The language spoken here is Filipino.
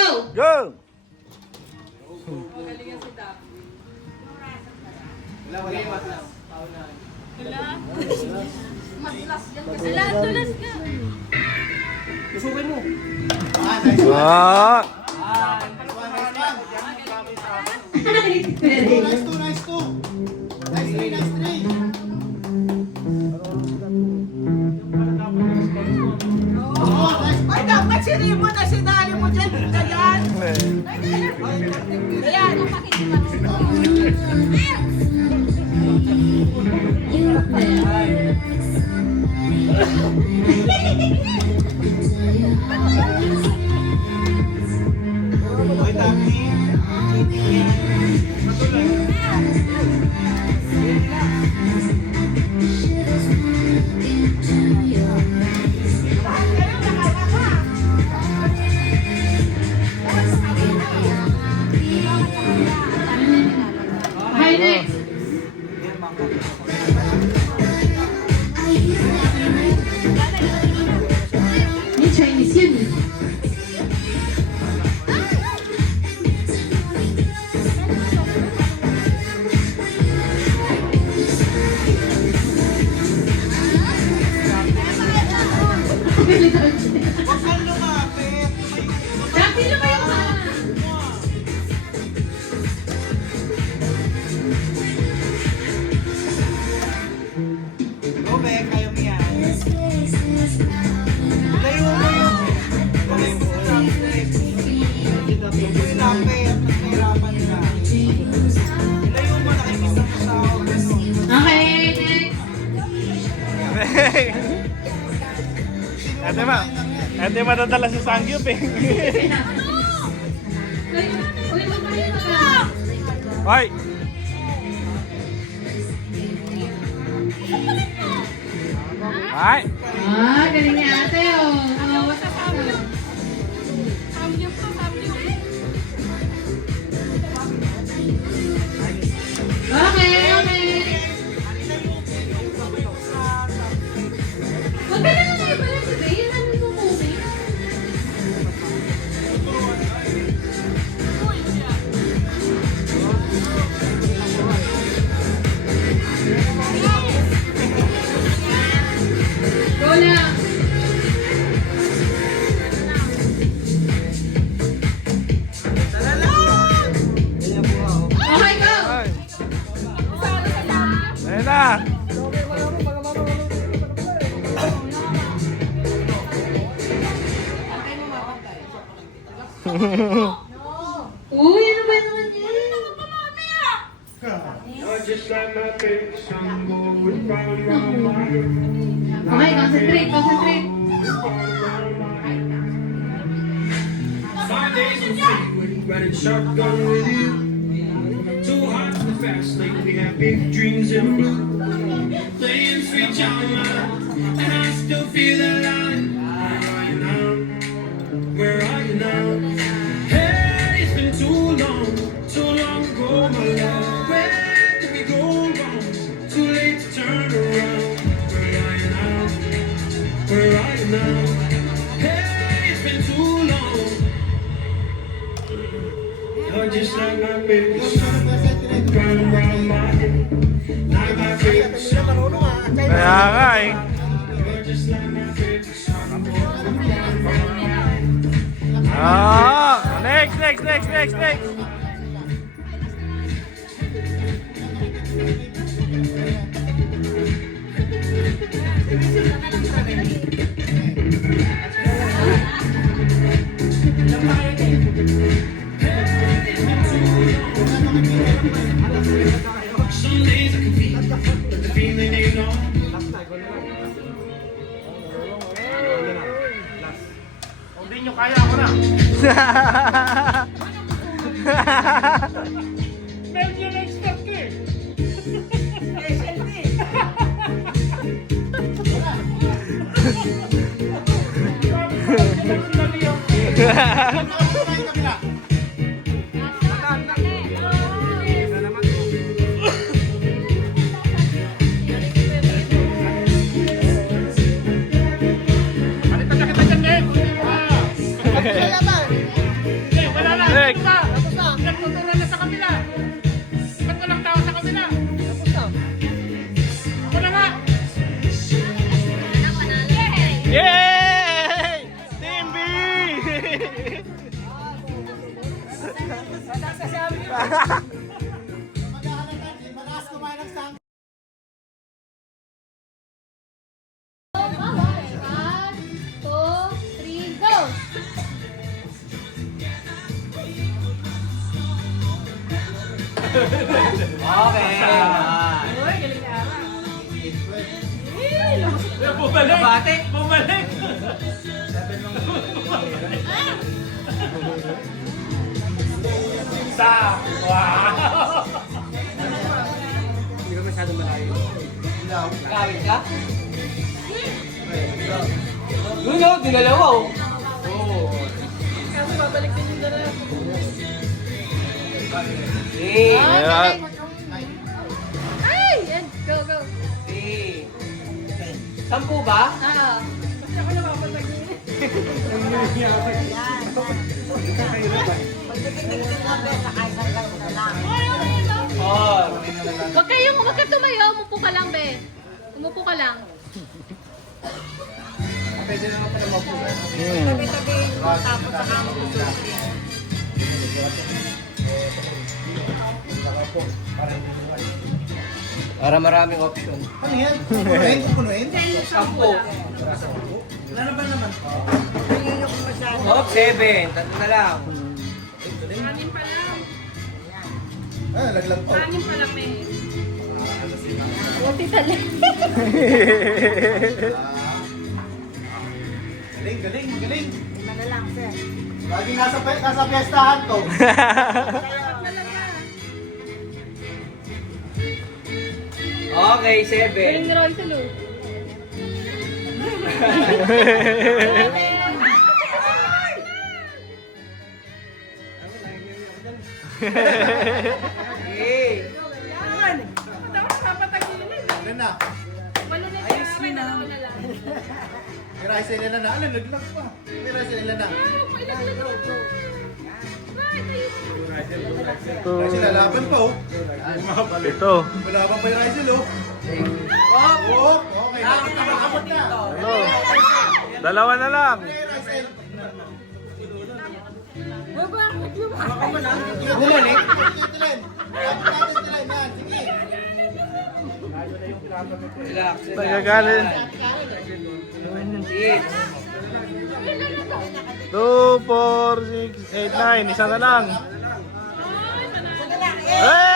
go! Go! Magaling yan si Doc. Wala yung matlas. Matlas yan kasi. Wala, tulas ka. Tusukin mo. Ah! Nice two. Nice three. Ay, dapat sinin mo na sinali mo dyan. Ganyan. Ayan, ang Okay, Taki. Okay, next. May Chinese yun eh. Huwag kang lumapit. Dati na kayo ka. Go, Bek. Kaya mo yan. Layo mo yun. Layo mo sa lapit. Huwag mo yung lapit. Mas mahirapan nila. Layo mo. Nakikita mo sa ako. Okay, next. Ate matadala si Sangyup eh. Uy, magpahin ka. Hoy! Ay! Ah, galing ni ate oh. samgyup to, samgyup. Okay, okay. Huwag ka na lang kayo pala si Bay. Ano mo mo, Bay? Go lang. Okay, go. Ay! Ayun na! Uy, ano ba naman yan? Okay, concentrate, concentrate. Riding shotgun with you. Too hot for the fast lane. We have big dreams in blue. Playing sweet child and I still feel alive. Where are you now? Where are you now? Hey, it's been too long ago, my love. Where did we go wrong? Too late to turn around. Where are you now? Where are you now? Hey, it's been too long. You're just like my baby son, round around my head, like my favorite song. Kaya nga eh. You're just like my favorite song, round around my head. Ah! Next, next, next, next, next! Some days I can feel, but the feeling ain't on. Hindi nyo kaya ako na. Medyo na-expect ko eh. Okay. Uy, galing na ara. Bumalik! Bate. Bumalik! Sa! Wow! Hindi ka masyado malayo. Kawit ka? Yun o, dinalawa o. Kaso babalik din yung dala. Eh. Ayan. Ay! Yan. Go, go. Eh. 10 ba? Ah. Kasi ako napapatagin. Oh. Huwag ka tumayo. Umupo ka lang, be. Umupo ka lang. Pwede naman pala mapunan. Para maraming option. Ano yan? Pupunuin? Pupunuin? 10. Wala na ba naman? Oh, 7. Tatlo na lang. Hangin pa lang. Ah, laglag pa. Hangin pa lang, eh. Buti talaga. Galing, galing, galing. Laging nasa piyestahan to. Okay, Galing 7. ni Roy Sulu. Eh. Yan. Ba't ako napapatagin? Ano na? Walo na siya. May dalawa na lang. May rice nila na. Ano, laglag pa. May rice nila na. May laglag ako. Rice lalaban pa oh. Ito. Malaban pa yung rice oh. Oh. Oh, okay. Nakakabot na. Ano? Dalawa na lang. Bumalik. Relax. Nagagalit. 8. 2, 4, 6, 8, 9. Isa na lang. Hey!